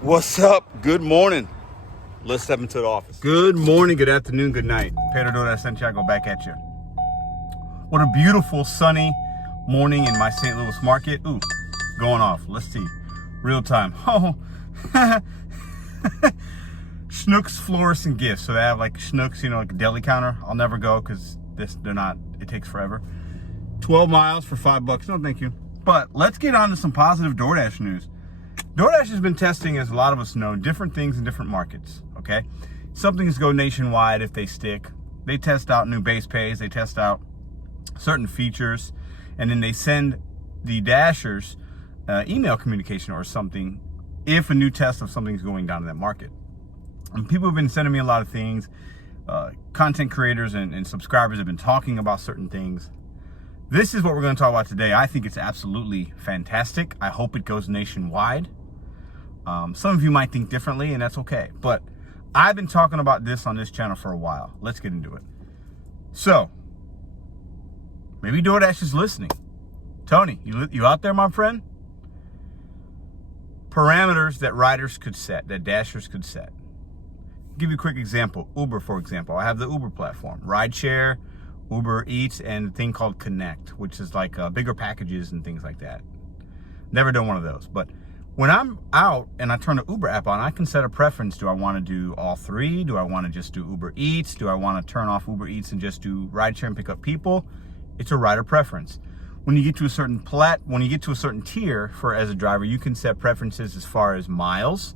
What's up? Good morning. Let's step into the office. Good morning, good afternoon, good night. Pedro DoorDash Santiago back at you. What a beautiful sunny morning in my St. Louis market. Ooh, going off. Let's see. Real time. Oh, Schnucks, Florists, and Gifts. So they have like Schnucks, like a deli counter. I'll never go because they're not. It takes forever. 12 miles for $5. No, thank you. But let's get on to some positive DoorDash news. DoorDash has been testing, as a lot of us know, different things in different markets, okay? Some things go nationwide if they stick. They test out new base pays, they test out certain features, and then they send the Dashers email communication or something if a new test of something's going down in that market. And people have been sending me a lot of things. Content creators and subscribers have been talking about certain things. This is what we're going to talk about today. I think it's absolutely fantastic. I hope it goes nationwide. Some of you might think differently, and that's okay. But I've been talking about this on this channel for a while. Let's get into it. So, maybe DoorDash is listening. Tony, you out there, my friend? Parameters that riders could set, that Dashers could set. I'll give you a quick example. Uber, for example. I have the Uber platform. Rideshare, Uber Eats, and a thing called Connect, which is like bigger packages and things like that. Never done one of those. But when I'm out and I turn the Uber app on, I can set a preference. Do I want to do all three? Do I want to just do Uber Eats? Do I want to turn off Uber Eats and just do rideshare and pick up people? It's a rider preference. When you get to a certain tier as a driver, you can set preferences as far as miles,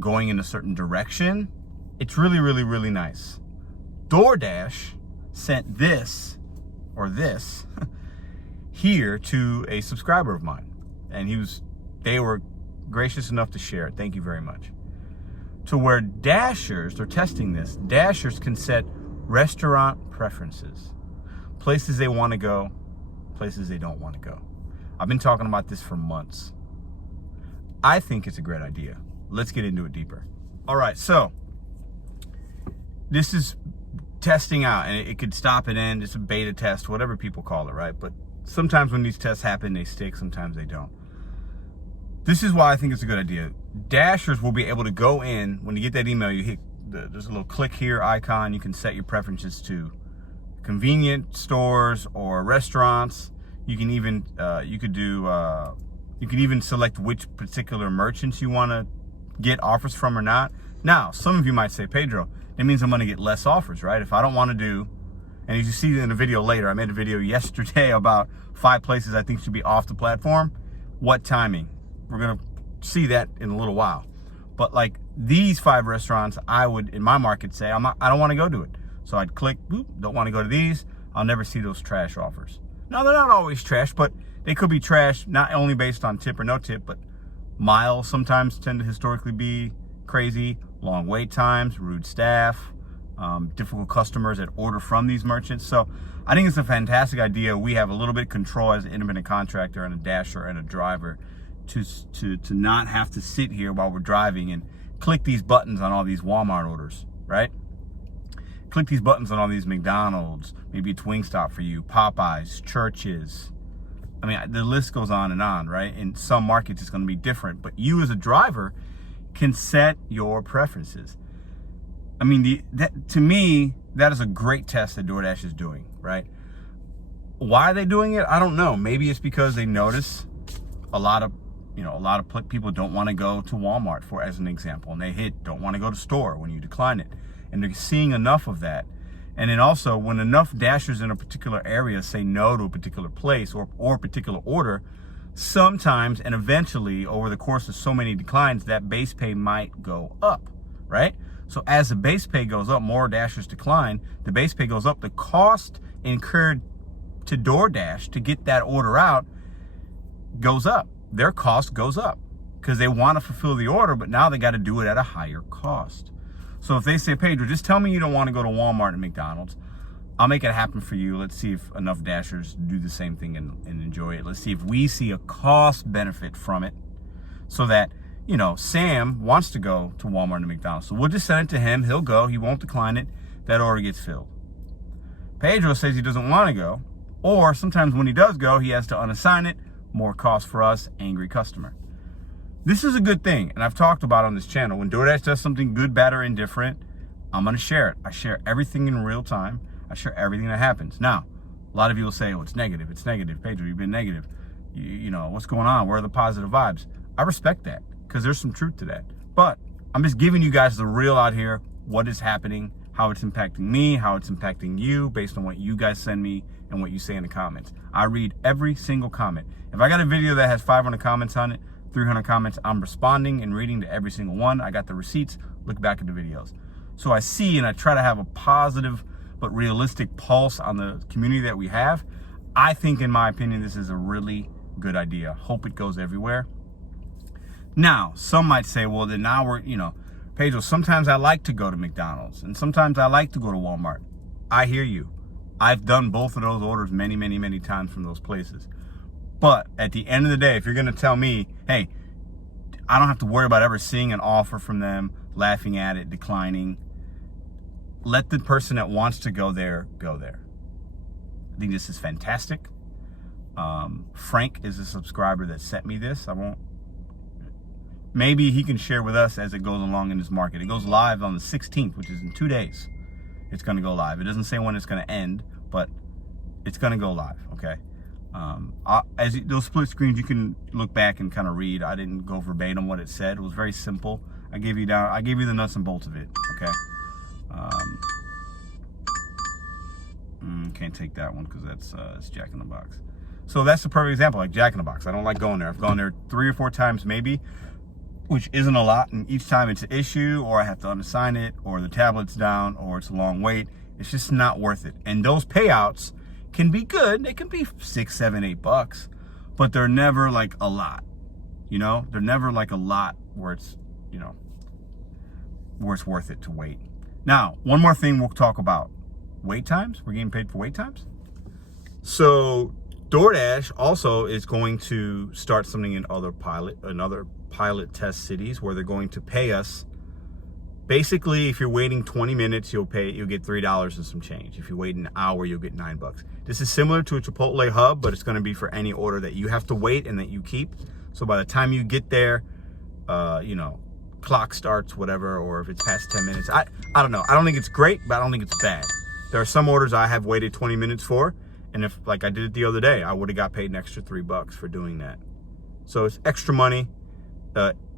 going in a certain direction. It's really, really, really nice. DoorDash sent this here to a subscriber of mine, and they were gracious enough to share it. Thank you very much. To where Dashers, they're testing this, Dashers can set restaurant preferences, places they want to go, places they don't want to go. I've been talking about this for months. I think it's a great idea. Let's get into it deeper. All right, so this is testing out, and it could stop and end. It's a beta test, whatever people call it, right? But sometimes when these tests happen, they stick, sometimes they don't. This is why I think it's a good idea. Dashers will be able to go in, when you get that email, you hit there's a little click here icon. You can set your preferences to convenience stores or restaurants. You can even you could even select which particular merchants you want to get offers from or not. Now, some of you might say, Pedro, it means I'm going to get less offers, right? If I don't want to do, and as you see in the video later, I made a video yesterday about 5 places I think should be off the platform. What timing? We're going to see that in a little while. But like these 5 restaurants, I would, in my market, say, I don't want to go to it. So I'd click, boop, don't want to go to these. I'll never see those trash offers. Now, they're not always trash, but they could be trash, not only based on tip or no tip, but miles sometimes tend to historically be crazy, long wait times, rude staff, difficult customers that order from these merchants. So I think it's a fantastic idea. We have a little bit of control as an independent contractor and a Dasher and a driver to not have to sit here while we're driving and click these buttons on all these Walmart orders, right? Click these buttons on all these McDonald's, maybe it's Wingstop for you, Popeyes, Churches. I mean, the list goes on, right? In some markets, it's going to be different, but you as a driver can set your preferences. I mean, to me, that is a great test that DoorDash is doing, right? Why are they doing it? I don't know. Maybe it's because they notice a lot of people don't want to go to Walmart, as an example, and they hit don't want to go to store when you decline it, and they're seeing enough of that. And then also, when enough Dashers in a particular area say no to a particular place or a particular order, sometimes and eventually over the course of so many declines, that base pay might go up, right? So as the base pay goes up, more Dashers decline, the base pay goes up, the cost incurred to DoorDash to get that order out goes up. Their cost goes up because they want to fulfill the order, but now they got to do it at a higher cost. So if they say, Pedro, just tell me you don't want to go to Walmart and McDonald's, I'll make it happen for you. Let's see if enough Dashers do the same thing and enjoy it. Let's see if we see a cost benefit from it so that, Sam wants to go to Walmart and McDonald's. So we'll just send it to him. He'll go. He won't decline it. That order gets filled. Pedro says he doesn't want to go, or sometimes when he does go, he has to unassign it. More cost for us, angry customer. This is a good thing, and I've talked about on this channel. When DoorDash does something good, bad, or indifferent, I'm going to share it. I share everything in real time. I share everything that happens. Now, a lot of you will say, oh, it's negative. It's negative. Pedro, you've been negative. You know, what's going on? Where are the positive vibes? I respect that because there's some truth to that. But I'm just giving you guys the real out here, what is happening, how it's impacting me, how it's impacting you based on what you guys send me and what you say in the comments. I read every single comment. If I got a video that has 500 comments on it, 300 comments, I'm responding and reading to every single one. I got the receipts, look back at the videos. So I see and I try to have a positive but realistic pulse on the community that we have. I think, in my opinion, this is a really good idea. Hope it goes everywhere. Now, some might say, well, then now we're, you know, Pedro, sometimes I like to go to McDonald's and sometimes I like to go to Walmart. I hear you. I've done both of those orders many, many, many times from those places. But at the end of the day, if you're going to tell me, hey, I don't have to worry about ever seeing an offer from them, laughing at it, declining, let the person that wants to go there, go there. I think this is fantastic. Frank is a subscriber that sent me this. Maybe he can share with us as it goes along in this market. It goes live on the 16th, which is in 2 days. It's going to go live. It doesn't say when it's going to end, but it's going to go live, okay? Those split screens, you can look back and kind of read. I didn't go verbatim what it said. It was very simple. I gave you the nuts and bolts of it, okay? Can't take that one because it's Jack in the Box. So that's the perfect example, like Jack in the Box. I don't like going there. I've gone there 3 or 4 times maybe, which isn't a lot. And each time it's an issue, or I have to unassign it, or the tablet's down, or it's a long wait. It's just not worth it. And those payouts can be good. They can be $6, $7, $8, but they're never like a lot. You know, they're never like a lot where it's, you know, where it's worth it to wait. Now, one more thing we'll talk about. Wait times. We're getting paid for wait times. So DoorDash also is going to start something in other pilot test cities where they're going to pay us. Basically, if you're waiting 20 minutes, you'll get $3 and some change. If you wait an hour, you'll get $9. This is similar to a Chipotle hub, but it's going to be for any order that you have to wait and that you keep. So by the time you get there, you know, clock starts, whatever, or if it's past 10 minutes. I don't know. I don't think it's great, but I don't think it's bad. There are some orders I have waited 20 minutes for, and if, like I did it the other day, I would have got paid an extra $3 for doing that. So it's extra money,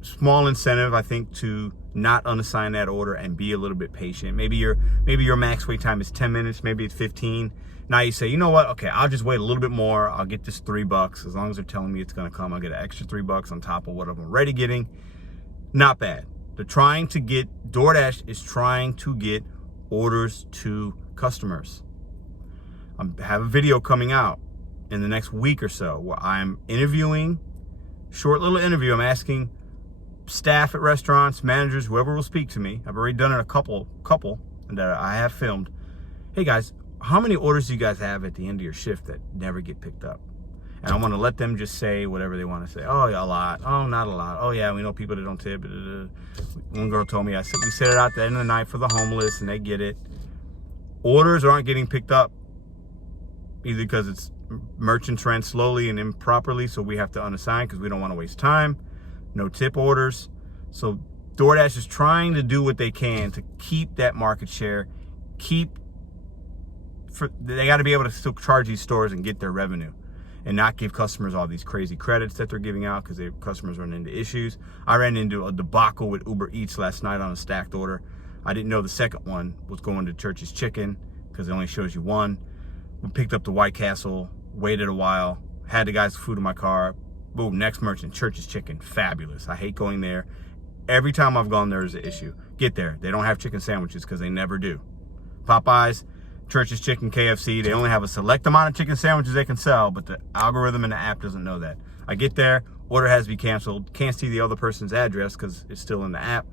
small incentive, I think, to not unassign that order and be a little bit patient. Maybe your max wait time is 10 minutes, maybe it's 15. Now you say, you know what? Okay, I'll just wait a little bit more. I'll get this $3 as long as they're telling me it's gonna come. I'll get an extra $3 on top of what I'm already getting. Not bad. DoorDash is trying to get orders to customers. I have a video coming out in the next week or so where I'm interviewing, short little interview. I'm asking staff at restaurants, managers, whoever will speak to me. I've already done it a couple that I have filmed. Hey guys, how many orders do you guys have at the end of your shift that never get picked up? And I want to let them just say whatever they want to say. Oh, yeah, a lot. Oh, not a lot. Oh, yeah, we know people that don't tip. One girl told me, we set it out at the end of the night for the homeless, and they get it. Orders aren't getting picked up, either because it's merchants ran slowly and improperly, so we have to unassign because we don't want to waste time. No tip orders. So DoorDash is trying to do what they can to keep that market share. They got to be able to still charge these stores and get their revenue, and not give customers all these crazy credits that they're giving out because customers run into issues. I ran into a debacle with Uber Eats last night on a stacked order. I didn't know the second one was going to Church's Chicken because it only shows you one. We picked up the White Castle, waited a while, had the guy's food in my car. Boom, next merchant, Church's Chicken, fabulous. I hate going there. Every time I've gone there is an issue. Get there, they don't have chicken sandwiches because they never do. Popeyes, Church's Chicken, KFC, they only have a select amount of chicken sandwiches they can sell, but the algorithm in the app doesn't know that. I get there, order has to be canceled, can't see the other person's address because it's still in the app.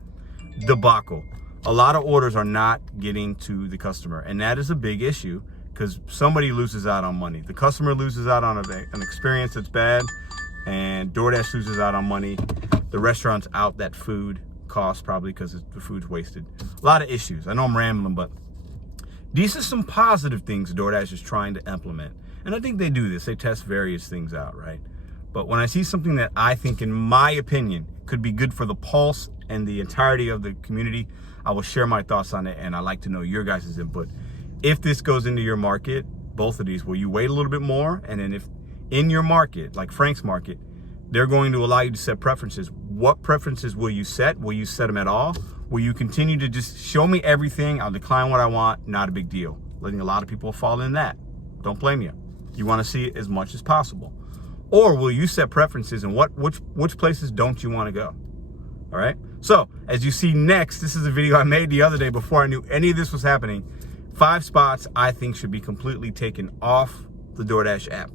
Debacle. A lot of orders are not getting to the customer, and that is a big issue because somebody loses out on money. The customer loses out on an experience that's bad, and DoorDash loses out on money. The restaurant's out that food cost probably because the food's wasted. A lot of issues. I know I'm rambling, but these are some positive things DoorDash is trying to implement. And I think they do this. They test various things out, right? But when I see something that I think, in my opinion, could be good for the pulse and the entirety of the community, I will share my thoughts on it, and I like to know your guys' input. If this goes into your market, both of these, will you wait a little bit more? And then if in your market, like Frank's market, they're going to allow you to set preferences, what preferences will you set? Will you set them at all? Will you continue to just show me everything? I'll decline what I want, not a big deal. Letting a lot of people fall in that. Don't blame you. You want to see it as much as possible. Or will you set preferences, and which places don't you want to go? All right. So as you see next, this is a video I made the other day before I knew any of this was happening. 5 spots I think should be completely taken off the DoorDash app.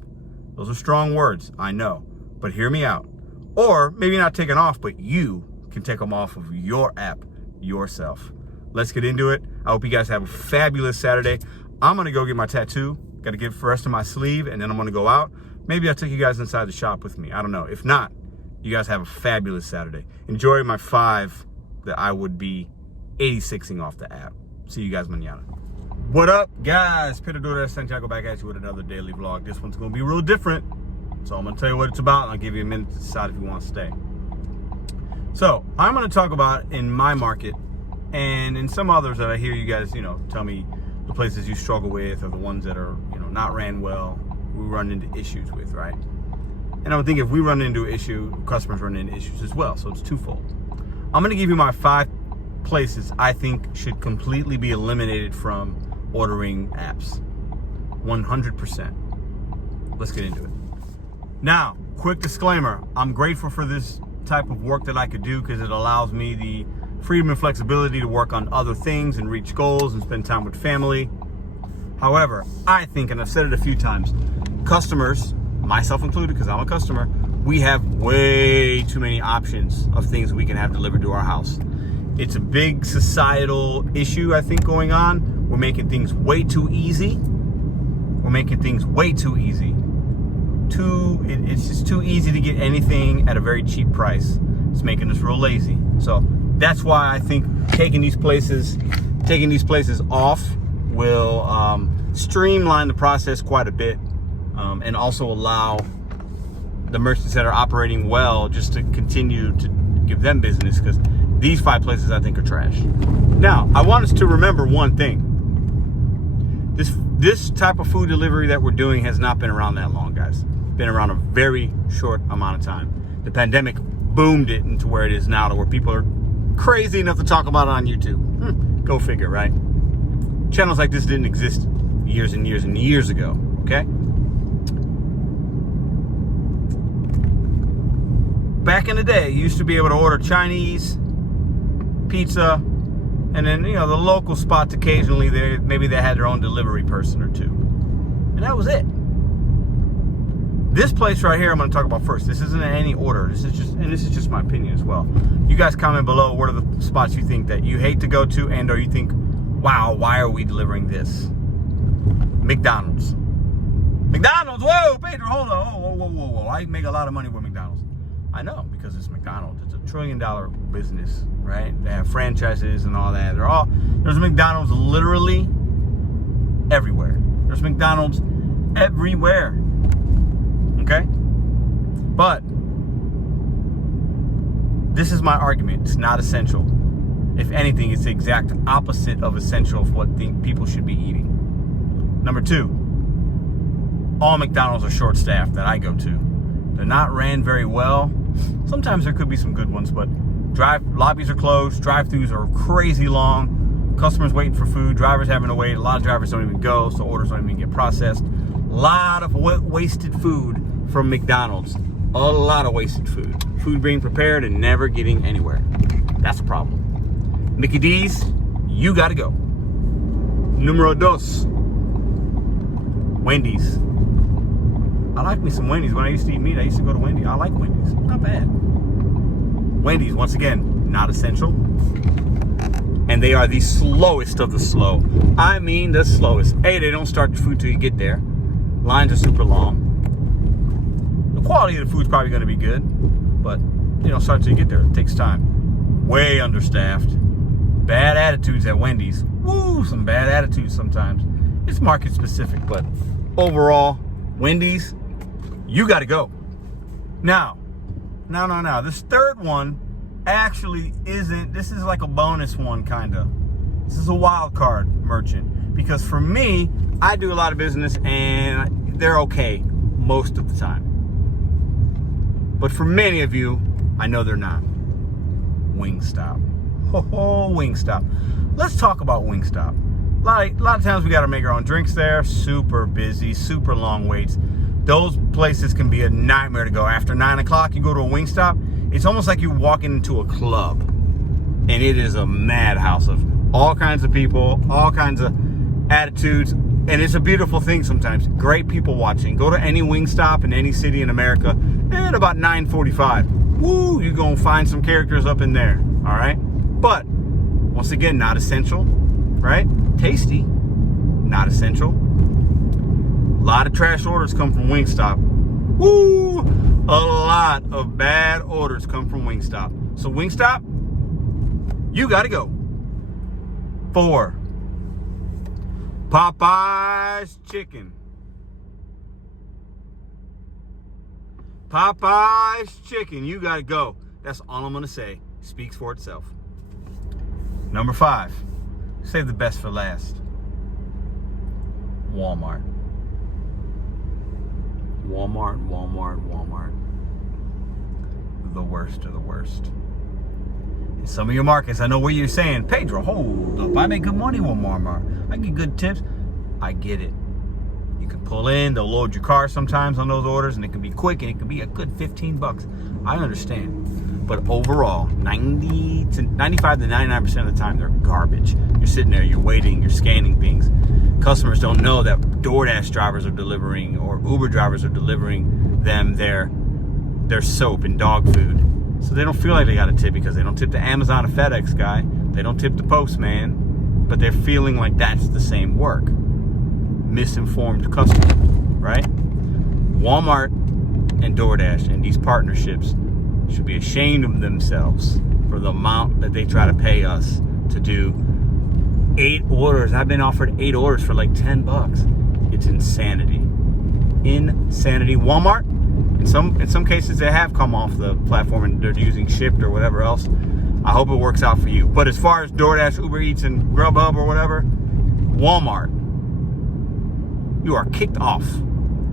Those are strong words, I know, but hear me out. Or maybe not taken off, but you can take them off of your app yourself. Let's get into it. I hope you guys have a fabulous Saturday. I'm gonna go get my tattoo. Got to get the rest of my sleeve, and then I'm gonna go out. Maybe I'll take you guys inside the shop with me. I don't know. If not, you guys have a fabulous Saturday. Enjoy my 5 that I would be 86ing off the app. See you guys mañana. What up, guys? DoorDash Santiago back at you with another daily vlog. This one's gonna be real different. So I'm gonna tell you what it's about, and I'll give you a minute to decide if you want to stay. So I'm gonna talk about in my market and in some others that I hear you guys, tell me the places you struggle with, or the ones that are, not ran well, we run into issues with, right? And I would think if we run into an issue, customers run into issues as well. So it's twofold. I'm gonna give you my 5 places I think should completely be eliminated from ordering apps. 100%. Let's get into it. Now, quick disclaimer, I'm grateful for this type of work that I could do because it allows me the freedom and flexibility to work on other things and reach goals and spend time with family. However, I think, and I've said it a few times, customers, myself included because I'm a customer, we have way too many options of things we can have delivered to our house. It's a big societal issue, I think, going on. We're making things way too easy. It's just too easy to get anything at a very cheap price. It's making us real lazy. So that's why I think taking these places off will streamline the process quite a bit, and also allow the merchants that are operating well just to continue to give them business, because these 5 places I think are trash. Now, I want us to remember one thing. This type of food delivery that we're doing has not been around that long, guys. Been around a very short amount of time. The pandemic boomed it into where it is now, to where people are crazy enough to talk about it on YouTube. Go figure, right? Channels like this didn't exist years and years and years ago, okay? Back in the day, you used to be able to order Chinese, pizza, and then, the local spots occasionally, maybe they had their own delivery person or two. And that was it. This place right here I'm going to talk about first. This isn't in any order. This is just my opinion as well. You guys comment below, what are the spots you think that you hate to go to, and or you think, wow, why are we delivering this? McDonald's. McDonald's, whoa, Pedro, hold on, whoa. I make a lot of money with McDonald's. I know, because it's McDonald's. It's $1 trillion business, right? They have franchises and all that. There's McDonald's literally everywhere. There's McDonald's everywhere. Okay? But this is my argument. It's not essential. If anything, it's the exact opposite of essential of what people should be eating. Number 2, all McDonald's are short-staffed that I go to. They're not ran very well. Sometimes there could be some good ones, but lobbies are closed, drive-thrus are crazy long, customers waiting for food, drivers having to wait, a lot of drivers don't even go, so orders don't even get processed. A lot of wasted food from McDonald's. A lot of wasted food. Food being prepared and never getting anywhere. That's a problem. Mickey D's, you gotta go. Numero 2. Wendy's. I like me some Wendy's. When I used to eat meat, I used to go to Wendy's. I like Wendy's. Not bad. Wendy's, once again, not essential. And they are the slowest of the slow. I mean the slowest. A, they don't start the food till you get there. Lines are super long. The quality of the food's probably going to be good, but they don't start till you get there. It takes time. Way understaffed. Bad attitudes at Wendy's. Woo, some bad attitudes sometimes. It's market specific, but overall, Wendy's, you got to go. Now, this third one actually isn't, this is like a bonus one, kind of. This is a wild card merchant, because for me, I do a lot of business and they're okay most of the time. But for many of you, I know they're not. Wingstop. Oh, Wingstop. Let's talk about Wingstop. A lot of times we got to make our own drinks there. Super busy, super long waits. Those places can be a nightmare to go. After 9 o'clock, you go to a Wingstop, it's almost like you're walking into a club. And it is a madhouse of all kinds of people, all kinds of attitudes. And it's a beautiful thing sometimes. Great people watching. Go to any Wingstop in any city in America at about 9:45. Woo, you're going to find some characters up in there. All right? But, once again, not essential. Right? Tasty. Not essential. A lot of trash orders come from Wingstop. Woo! A lot of bad orders come from Wingstop. So Wingstop, you got to go. 4. Popeye's Chicken. Popeye's Chicken, you got to go. That's all I'm going to say. Speaks for itself. Number 5. Save the best for last. Walmart. Walmart. The worst of the worst. In some of your markets, I know where you're saying, Pedro, hold up. I make good money with Walmart. I get good tips. I get it. You can pull in, they'll load your car sometimes on those orders, and it can be quick, and it can be a good $15. I understand. But overall, 95 to 99% of the time, they're garbage. You're sitting there, you're waiting, you're scanning things. Customers don't know that DoorDash drivers are delivering, or Uber drivers are delivering them their soap and dog food. So they don't feel like they got a tip, because they don't tip the Amazon or FedEx guy. They don't tip the postman, but they're feeling like that's the same work. Misinformed customer, right? Walmart and DoorDash and these partnerships should be ashamed of themselves for the amount that they try to pay us to do 8 orders. I've been offered 8 orders for like $10. It's insanity. Insanity. Walmart, in some cases, they have come off the platform and they're using Shipt or whatever else. I hope it works out for you. But as far as DoorDash, Uber Eats, and Grubhub or whatever, Walmart, you are kicked off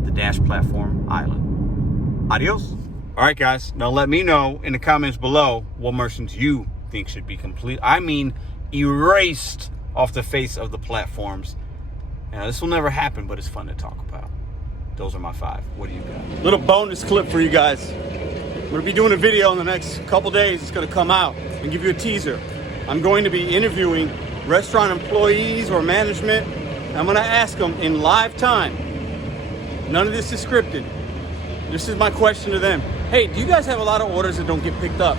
the Dash platform island. Adios. All right, guys. Now let me know in the comments below what merchants you think should be erased off the face of the platforms. Now, this will never happen, but it's fun to talk about. Those are my 5. What do you got? Little bonus clip for you guys. I'm going to be doing a video in the next couple days. It's going to come out and give you a teaser. I'm going to be interviewing restaurant employees or management. I'm going to ask them in live time. None of this is scripted. This is my question to them. Hey, do you guys have a lot of orders that don't get picked up?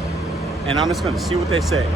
And I'm just going to see what they say.